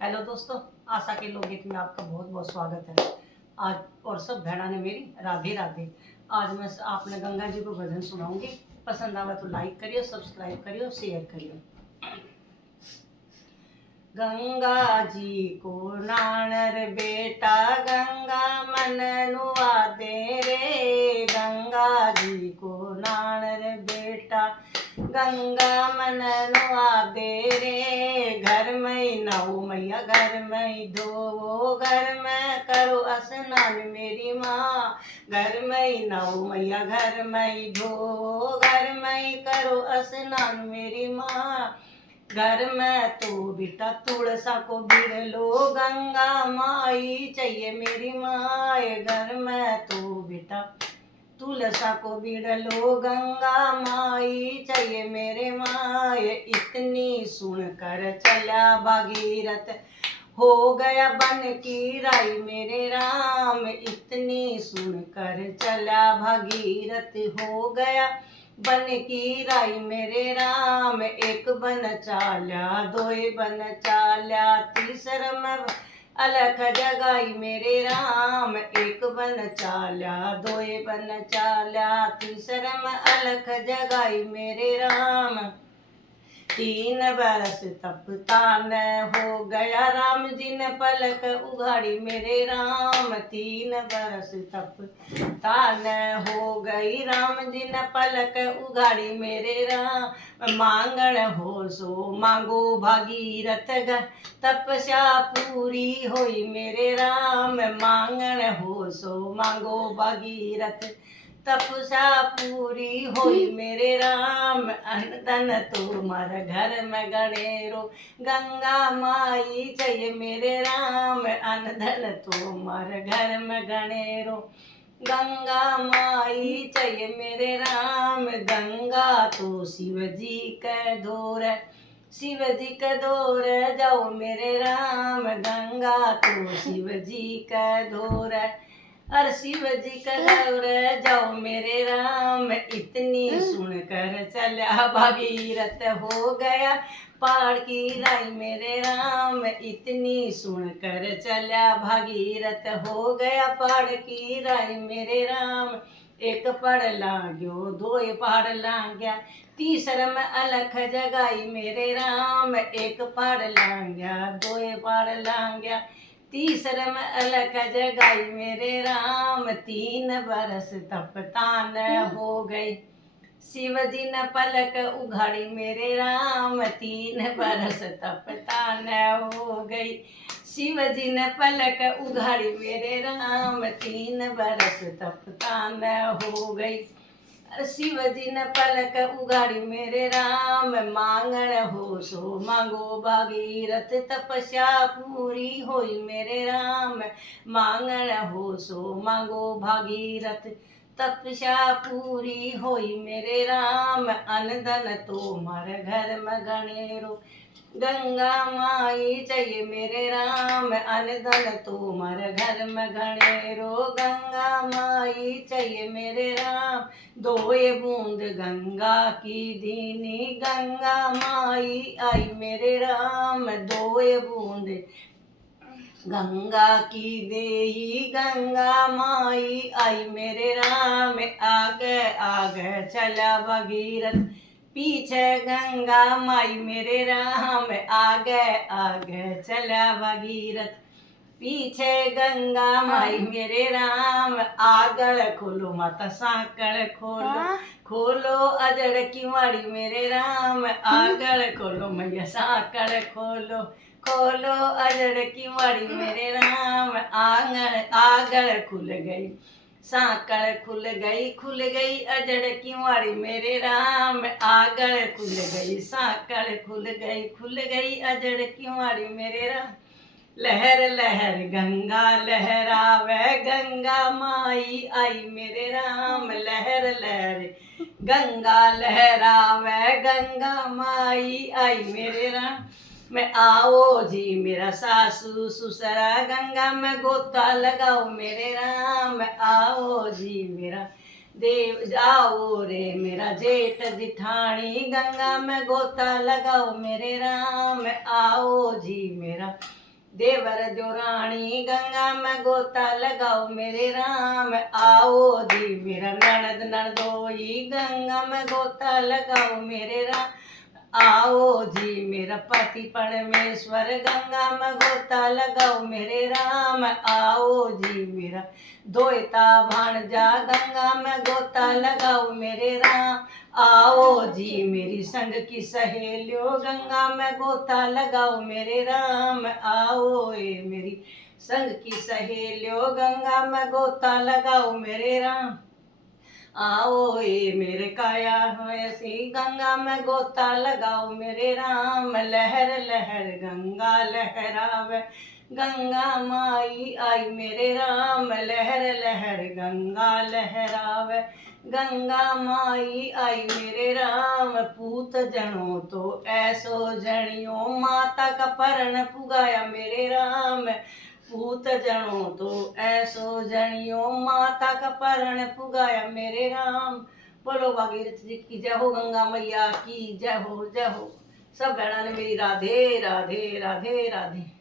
Hello दोस्तों, आशा के लोकगीत में आपका बहुत बहुत स्वागत है। आज और सब भेड़ा ने मेरी राधे राधे। आज मैं आपने गंगा जी को भजन सुनाऊंगी। पसंद आवा तो लाइक करियो, सब्सक्राइब करियो, शेयर करियो। गंगा जी को नानर बेटा गंगा मन नुआ दे रे। गंगा जी को नानर बेटा गंगा मन नुआ दे रे। घर में नौ मैया घर में धोवो, घर में करो स्नान मेरी माँ। घर में नौ मैया घर में धोवो, घर में करो स्नान मेरी माँ। घर में तो बेटा तुलसा को भिड़ लो, गंगा माई चाहिए मेरी माए। घर में तो बेटा तुलसा को भिड़ लो, गंगा माई चाहिए मेरे माए। इतनी सुनकर चला भागीरथ, हो गया बन की राई मेरे राम। इतनी सुनकर चला भागीरथ, हो गया बन की राई मेरे राम। एक बन चाल्या, दोए बन चाल्या, तीसर में अलख जगाई मेरे राम। एक बन चाल्या, दोए बन चाल्या, तीसर में अलख जगाई मेरे राम। 3 बरस तपतान, हो गया राम जी ने पलक उघाड़ी मेरे राम। 3 बरस तपतान, हो गई राम जी ने पलक उघाड़ी मेरे राम। मांगण हो सो मांगो भागीरथ, तपस्या पूरी होई मेरे राम। मांगण हो सो मांगो भागीरथ, तपस्या पूरी होई मेरे राम। अनधन तुम्हार घर में गणेरो, गंगा माई चाहिए मेरे राम। अनधन तुम्हार घर में गणेरो, गंगा माई चाहिए मेरे राम। गंगा तो शिव जी के धोर, शिव जी के धोर जाओ मेरे राम। गंगा तो शिव जी के धोर, अरे शिव जी का गौर जाओ मेरे राम। इतनी सुनकर चला भागीरथ, हो गया पहाड़ की राई मेरे राम। इतनी सुनकर चला भागीरथ, हो गया पहाड़ की राई मेरे राम। एक पहाड़ लाग्यो, दोए पहाड़ लाग्या, तीसर में अलख जगाई मेरे राम। एक पहाड़ लाग्या, दोए पहाड़ लाग्या, तीसर में अलख जगाई मेरे राम। 3 बरस तपतान, हो गई शिव जी ने पलक उघाड़ी मेरे राम। 3 बरस तपतान, हो गई शिव जी ने पलक उघाड़ी मेरे राम। 3 बरस तपतान, हो गई शिव जी ने पलक उघाड़ी मेरे राम। मांगण हो सो मांगो भागीरथ, तपस्या पूरी होई मेरे राम। मांगण हो सो मांगो भागीरथ, तपस्या पूरी होई मेरे राम। अनधन तुम्हारे घर में गणेरो, गंगा माई चाहिए मेरे राम। अनधन तुम्हारे घर में गणेरो, गंगा माई चाहिए मेरे राम। दोए बूंद गंगा की दीनी, गंगा माई आई मेरे राम। दोए बूंद गंगा की देही, गंगा माई आई मेरे राम। आगे आगे चला भगीरथ, पीछे गंगा माई मेरे राम। आगे आगे चला भगीरथ, पीछे गंगा माई मेरे राम। आगड़ खोलो माता सांकड़ खोलो, खोलो अजड़ की माड़ी मेरे राम। आगड़ खोलो मैया सांकड़ खोलो, खोलो अजड़ की माड़ी मेरे राम। आंगन आगड़ खुल गई, सांकड़ खुल गई अजड़ की माड़ी मेरे राम। आगड़ खुल गई, सांकड़ खुल गई अजड़ की माड़ी मेरे राम। लहर लहर गंगा लहरावे, गंगा माई आई मेरे राम। लहर लहर गंगा लहरावे, गंगा माई आई मेरे राम। मैं आओ जी मेरा सासू ससुरा, गंगा में गोता लगाओ मेरे राम। आओ जी मेरा देव जाओ रे मेरा जेठ जिठानी, गंगा में गोता लगाओ मेरे राम। आओ जी मेरा देवर जो रानी गंगा में गोता लगाओ मेरे राम। आओ जी मेरा ननद ननदोई गंगा में गोता लगाओ मेरे राम। आओ जी मेरा पति परमेश्वर गंगा में गोता लगाओ मेरे राम। आओ जी मेरा दोयता भाणजा गंगा में गोता लगाओ मेरे राम। आओ जी मेरी संग की सहेलियों गंगा में गोता लगाओ मेरे राम। आओ ये मेरी संग की सहेलियों गंगा में गोता लगाओ मेरे राम। आओ ये मेरे काया ऐसी गंगा में गोता लगाओ मेरे राम। लहर लहर गंगा लहरावे गंगा माई आई मेरे राम। लहर लहर गंगा लहरावे गंगा माई आई मेरे राम। पूत जनो तो ऐसो जनियो माता का परण पुगाया मेरे राम। पूत जनो तो ऐसो जनियो माता का परण पुगाया मेरे राम। बोलो भागीरथ जी की जय हो, गंगा मैया की जय हो जय हो। सब बहना ने मेरी राधे राधे राधे राधे।